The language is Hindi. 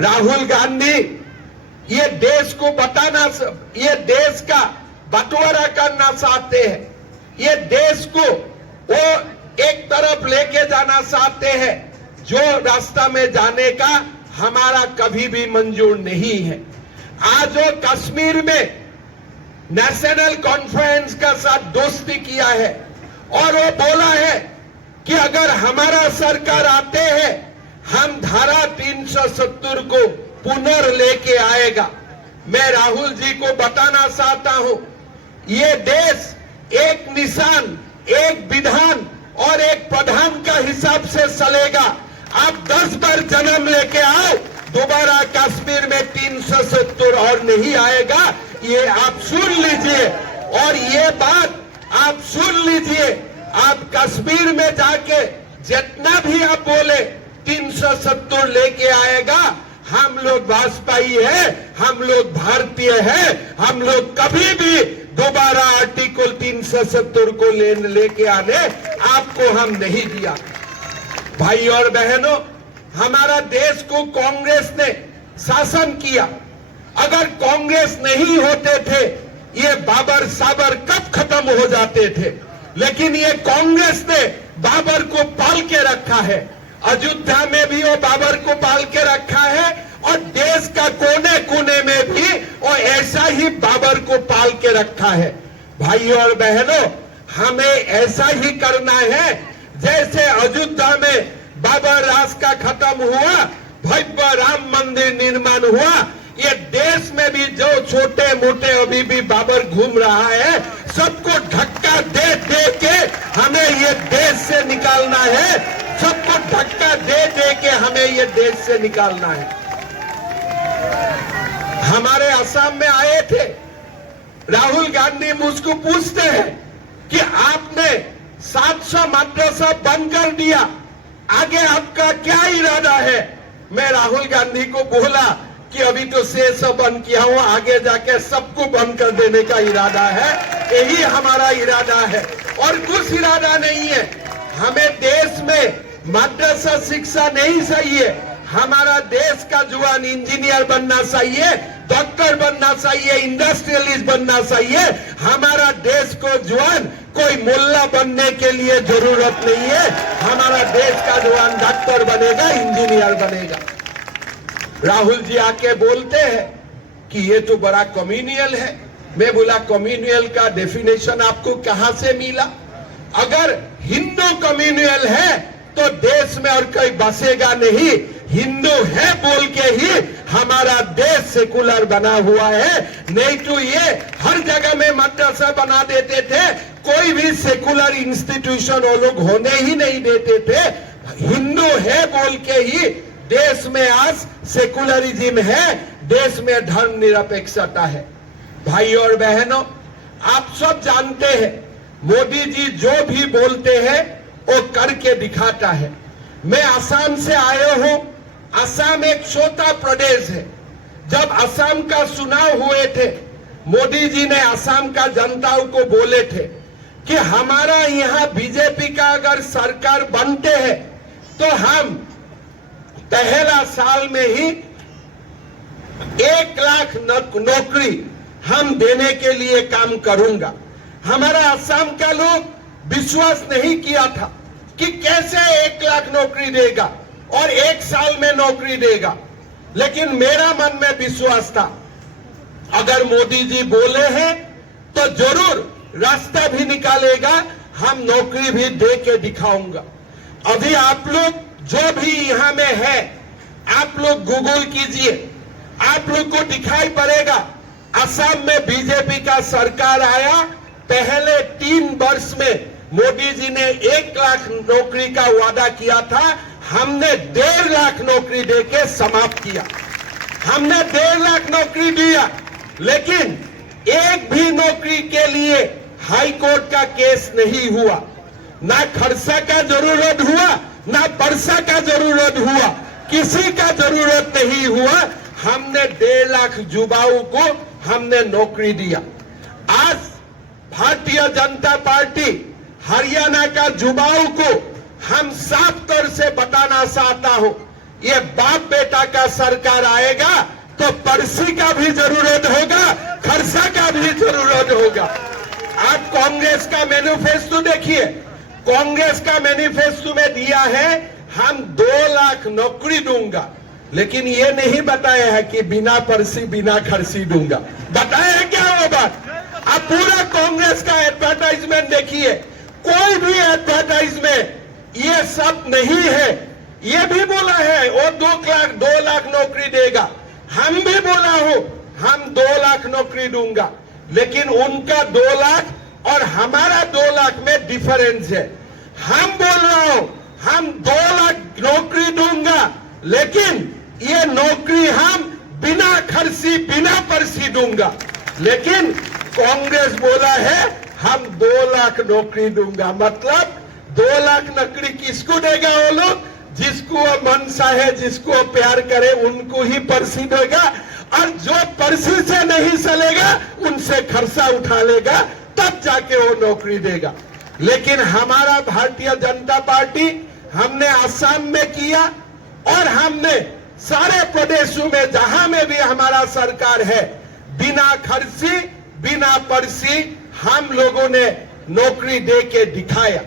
राहुल गांधी ये देश को बताना, ये देश का बंटवारा करना चाहते हैं, ये देश को वो एक तरफ लेके जाना चाहते हैं जो रास्ता में जाने का हमारा कभी भी मंजूर नहीं है। आज वो कश्मीर में नेशनल कॉन्फ्रेंस का साथ दोस्ती किया है और वो बोला है कि अगर हमारा सरकार आते हैं हम धारा 370 को पुनर् लेके आएगा। मैं राहुल जी को बताना चाहता हूं, ये देश एक निशान, एक विधान और एक प्रधान का हिसाब से चलेगा। आप 10 बार जन्म लेके आओ, दोबारा कश्मीर में 370 और नहीं आएगा। ये आप सुन लीजिए और ये बात आप सुन लीजिए। आप कश्मीर में जाके जितना भी आप बोले 370 लेके आएगा, हम लोग भाजपाई है, हम लोग भारतीय है, हम लोग कभी भी दोबारा आर्टिकल 370 को लेके आने आपको हम नहीं दिया। भाई और बहनों, हमारा देश को कांग्रेस ने शासन किया। अगर कांग्रेस नहीं होते थे ये बाबर साबर कब खत्म हो जाते थे, लेकिन ये कांग्रेस ने बाबर को पाल के रखा है। अयोध्या में भी वो बाबर को पाल के रखा है और देश का कोने कोने में भी वो ऐसा ही बाबर को पाल के रखा है। भाई और बहनों, हमें ऐसा ही करना है जैसे अयोध्या में बाबर राज का खत्म हुआ, भव्य राम मंदिर निर्माण हुआ। ये देश में भी जो छोटे मोटे अभी भी बाबर घूम रहा है, सबको धक्का दे दे के हमें ये देश से निकालना है। सबको धक्का दे दे के हमें ये देश से निकालना है। हमारे असम में आए थे, राहुल गांधी मुझको पूछते हैं कि आपने 700 मदरसा बंद कर दिया, आगे आपका क्या इरादा है। मैं राहुल गांधी को बोला कि अभी तो 600 बंद किया हूं, आगे जाके सबको बंद कर देने का इरादा है। यही हमारा इरादा है और कुछ इरादा नहीं है। हमें देश में मदरसा शिक्षा नहीं चाहिए। हमारा देश का जवान इंजीनियर बनना चाहिए, डॉक्टर बनना चाहिए, इंडस्ट्रियलिस्ट बनना चाहिए। हमारा देश को जवान कोई मुल्ला बनने के लिए जरूरत नहीं है। हमारा देश का जवान डॉक्टर बनेगा, इंजीनियर बनेगा। राहुल जी आके बोलते हैं कि ये तो बड़ा कम्युनियल है। मैं बोला कम्युनियल का डेफिनेशन आपको कहां से मिला? अगर हिंदू कम्युनियल है तो देश में और कोई बसेगा नहीं। हिंदू है बोल के ही हमारा देश सेकुलर बना हुआ है, नहीं तो ये हर जगह में मदरसा बना देते थे। कोई भी सेकुलर इंस्टीट्यूशन वो लोग होने ही नहीं देते थे। हिंदू है बोल के ही देश में आज सेकुलरिज्म है, देश में धर्म निरपेक्षता है। भाई और बहनों, आप सब जानते हैं मोदी जी जो भी बोलते हैं वो करके दिखाता है। मैं असम से आया हूं। असम एक छोटा प्रदेश है। जब असम का चुनाव हुए थे, मोदी जी ने असम का जनताओं को बोले थे कि हमारा यहां बीजेपी का अगर सरकार बनते हैं तो हम पहला साल में ही 1 लाख नौकरी हम देने के लिए काम करूंगा। हमारा असम का लोग विश्वास नहीं किया था कि कैसे 1 लाख नौकरी देगा और 1 साल में नौकरी देगा, लेकिन मेरा मन में विश्वास था अगर मोदी जी बोले हैं तो जरूर रास्ता भी निकालेगा, हम नौकरी भी दे के दिखाऊंगा। अभी आप लोग जो भी यहाँ में है, आप लोग गूगल कीजिए, आप लोग को दिखाई पड़ेगा असम में बीजेपी का सरकार आया। पहले 3 वर्ष में मोदी जी ने 1 लाख नौकरी का वादा किया था, हमने 1.5 लाख नौकरी देके समाप्त किया। हमने 1.5 लाख नौकरी दिया, लेकिन एक भी नौकरी के लिए हाई कोर्ट का केस नहीं हुआ। ना खरसा का जरूरत हुआ, ना परसा का जरूरत हुआ, किसी का जरूरत नहीं हुआ। हमने 1.5 लाख युवाओं को हमने नौकरी दिया। आज भारतीय जनता पार्टी हरियाणा का युवाओं को हम साफ तौर से बताना चाहता हूं, ये बाप बेटा का सरकार आएगा तो पर्ची का भी जरूरत होगा, खर्चा का भी जरूरत होगा। आप कांग्रेस का मैनिफेस्टो देखिए, कांग्रेस का मैनिफेस्टो में दिया है हम 2 लाख नौकरी दूंगा, लेकिन ये नहीं बताया है कि बिना पर्ची बिना खर्ची दूंगा। बताया है क्या वो बात? आप पूरा कांग्रेस का एडवर्टाइजमेंट देखिए, कोई भी एडवर्टाइजमेंट ये सब नहीं है। ये भी बोला है वो 2 लाख नौकरी देगा, हम भी बोला हूं हम 2 लाख नौकरी दूंगा, लेकिन उनका 2 लाख और हमारा 2 लाख में डिफरेंस है। हम बोल रहा हूं हम 2 लाख नौकरी दूंगा, लेकिन ये नौकरी हम बिना खर्ची बिना पर्ची दूंगा। लेकिन कांग्रेस बोला है हम 2 लाख नौकरी दूंगा, मतलब 2 लाख नौकरी किसको देगा? वो लोग जिसको मनसा है, जिसको प्यार करे उनको ही पर्ची देगा, और जो पर्ची से नहीं चलेगा उनसे खर्चा उठा लेगा, तब जाके वो नौकरी देगा। लेकिन हमारा भारतीय जनता पार्टी हमने असम में किया और हमने सारे प्रदेशों में जहां में भी हमारा सरकार है, बिना खर्ची बिना पर्ची हम लोगों ने नौकरी दे के दिखाया।